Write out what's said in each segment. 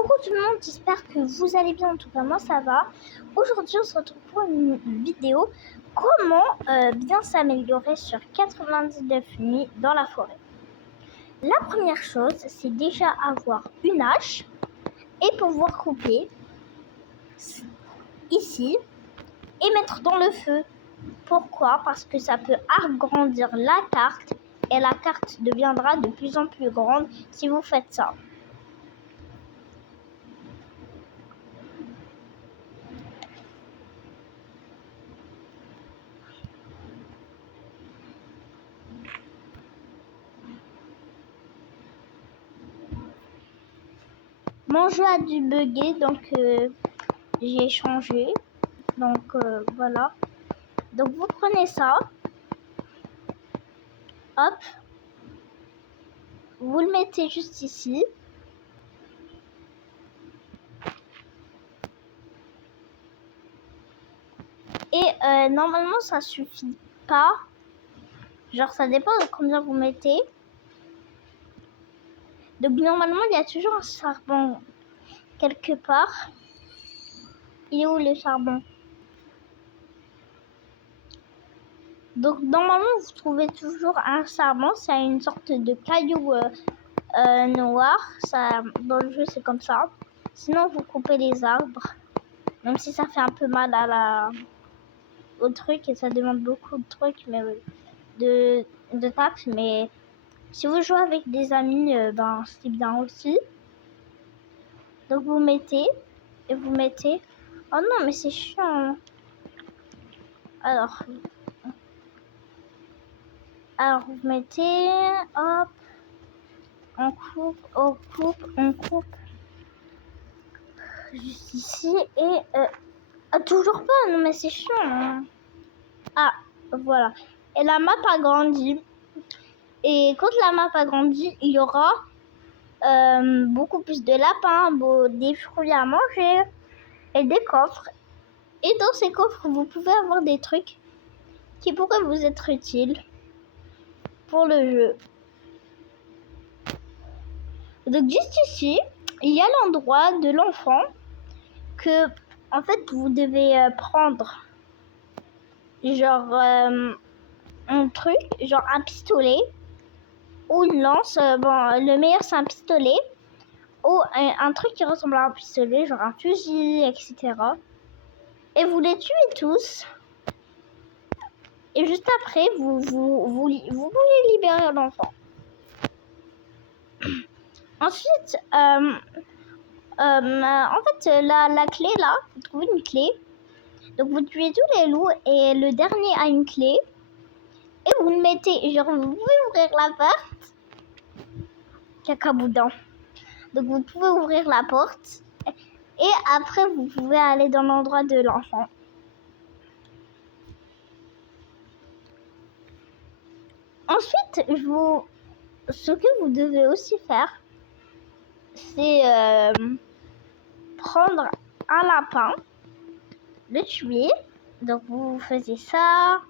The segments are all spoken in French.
Coucou tout le monde, j'espère que vous allez bien, en tout cas moi ça va. Aujourd'hui on se retrouve pour une vidéo comment bien s'améliorer sur 99 nuits dans la forêt. La première chose, c'est déjà avoir une hache et pouvoir couper ici et mettre dans le feu. Pourquoi? Parce que ça peut agrandir la carte et la carte deviendra de plus en plus grande si vous faites ça. Mon jeu a dû bugger, donc j'ai changé. Donc voilà. Donc vous prenez ça. Hop. Vous le mettez juste ici. Et normalement ça suffit pas. Genre ça dépend de combien vous mettez. Donc normalement il y a toujours un charbon quelque part. Il est où le charbon? Donc normalement vous trouvez toujours un charbon. C'est une sorte de caillou noir. Ça, dans le jeu c'est comme ça. Sinon vous coupez les arbres. Même si ça fait un peu mal au truc et ça demande beaucoup de trucs, mais de taf. Mais si vous jouez avec des amis, ben c'est bien aussi. Donc vous mettez et vous mettez. Oh non, mais c'est chiant. Alors vous mettez, hop, on coupe juste ici et toujours pas. Non mais c'est chiant. Hein. Ah, voilà. Et la map a grandi. Et quand la map a grandi, il y aura beaucoup plus de lapins, des fruits à manger et des coffres. Et dans ces coffres, vous pouvez avoir des trucs qui pourraient vous être utiles pour le jeu. Donc juste ici, il y a l'endroit de l'enfant que, en fait, vous devez prendre genre un truc, genre un pistolet ou une lance. Bon, le meilleur c'est un pistolet ou un truc qui ressemble à un pistolet, genre un fusil, etc. Et vous les tuez tous. Et juste après, vous pouvez libérer l'enfant. Ensuite, en fait, la clé là, vous trouvez une clé. Donc vous tuez tous les loups et le dernier a une clé. Et vous le mettez, genre vous pouvez ouvrir la porte. Cacaboudin. Donc vous pouvez ouvrir la porte. Et après, vous pouvez aller dans l'endroit de l'enfant. Ensuite, ce que vous devez aussi faire, c'est prendre un lapin, le tuer. Donc vous faisiez ça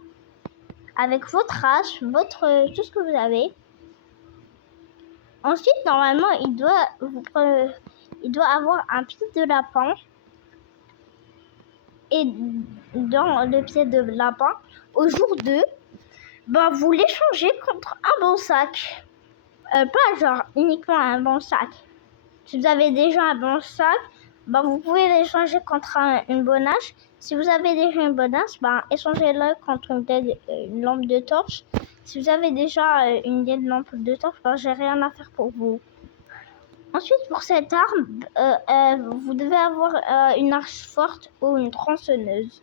avec votre hache, tout ce que vous avez. Ensuite, normalement, il doit avoir un pied de lapin. Et dans le pied de lapin, au jour 2, ben, vous l'échangez contre un bon sac. Pas genre uniquement un bon sac. Si vous avez déjà un bon sac, ben, vous pouvez l'échanger contre une bonne hache. Si vous avez déjà une bonne hache, ben, échangez-le contre une lampe de torche. Si vous avez déjà une vieille lampe de torche, ben, j'ai rien à faire pour vous. Ensuite, pour cette arme, vous devez avoir une arche forte ou une tronçonneuse.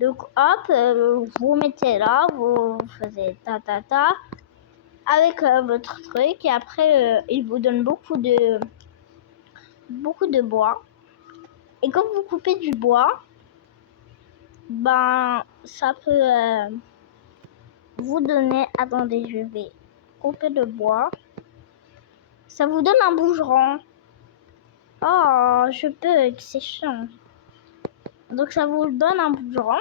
Donc, hop, vous mettez là, vous faites ta avec votre truc et après, il vous donne beaucoup de bois. Et quand vous coupez du bois, ben, ça peut vous donner... Attendez, je vais couper le bois. Ça vous donne un bougeron. Oh, je bug, c'est chiant. Donc, ça vous donne un bougeron.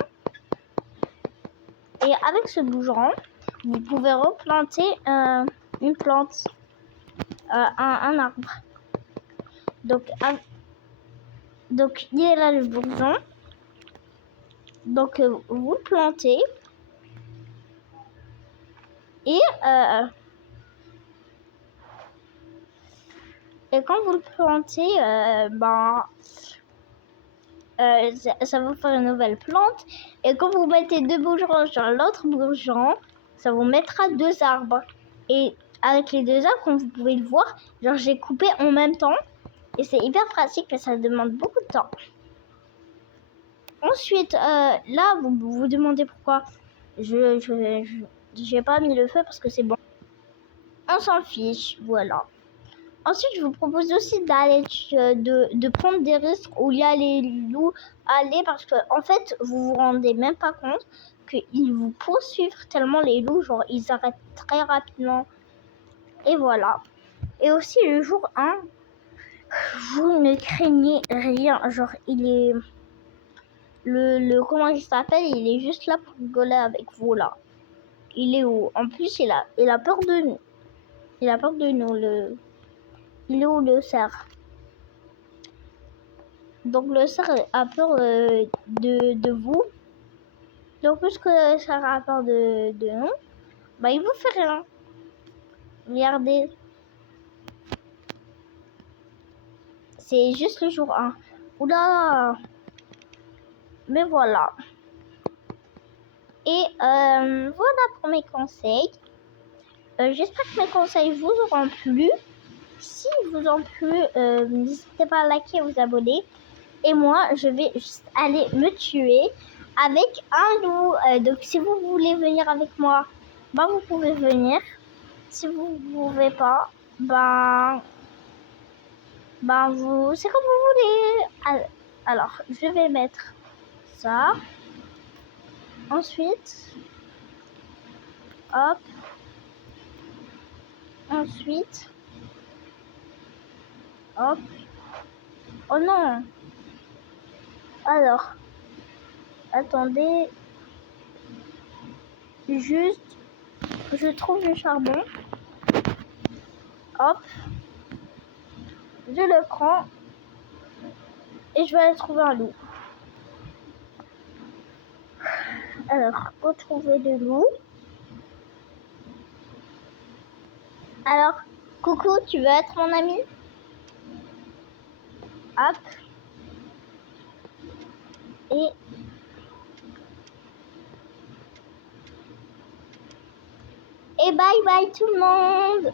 Et avec ce bougeron, vous pouvez replanter une plante, un arbre. Donc il est là le bourgeon. Donc vous le plantez. Et quand vous le plantez, ça va faire une nouvelle plante. Et quand vous mettez 2 bourgeons sur l'autre bourgeon, ça vous mettra 2 arbres. Et avec les 2 arbres, comme vous pouvez le voir, genre j'ai coupé en même temps. Et c'est hyper pratique, mais ça demande beaucoup de temps. Ensuite, là, vous vous demandez pourquoi j'ai pas mis le feu parce que c'est bon. On s'en fiche, voilà. Ensuite, je vous propose aussi d'aller de prendre des risques où il y a les loups aller parce que en fait, vous vous rendez même pas compte qu'ils vous poursuivent tellement les loups, genre ils arrêtent très rapidement. Et voilà. Et aussi le jour 1, vous ne craignez rien, genre il est comment il s'appelle, il est juste là pour rigoler avec vous là. Il est où? En plus, il a peur de nous. Il a peur de nous, il est où le cerf? Donc le cerf a peur de vous. Donc puisque le cerf a peur de nous, bah il vous fait rien. Regardez. C'est juste le jour 1. Oula! Mais voilà. Et voilà pour mes conseils. J'espère que mes conseils vous auront plu. Si vous ont plu, n'hésitez pas à liker et vous abonner. Et moi, je vais juste aller me tuer avec un loup. Donc, si vous voulez venir avec moi, bah, vous pouvez venir. Si vous ne pouvez pas, vous, c'est comme vous voulez. Alors, je vais mettre ça. Ensuite, hop. Ensuite, hop. Oh non. Alors, attendez. Juste, je trouve le charbon. Hop. Je le prends. Et je vais aller trouver un loup. Alors, retrouver le loup. Alors, coucou, tu veux être mon ami? Hop. Et bye bye tout le monde!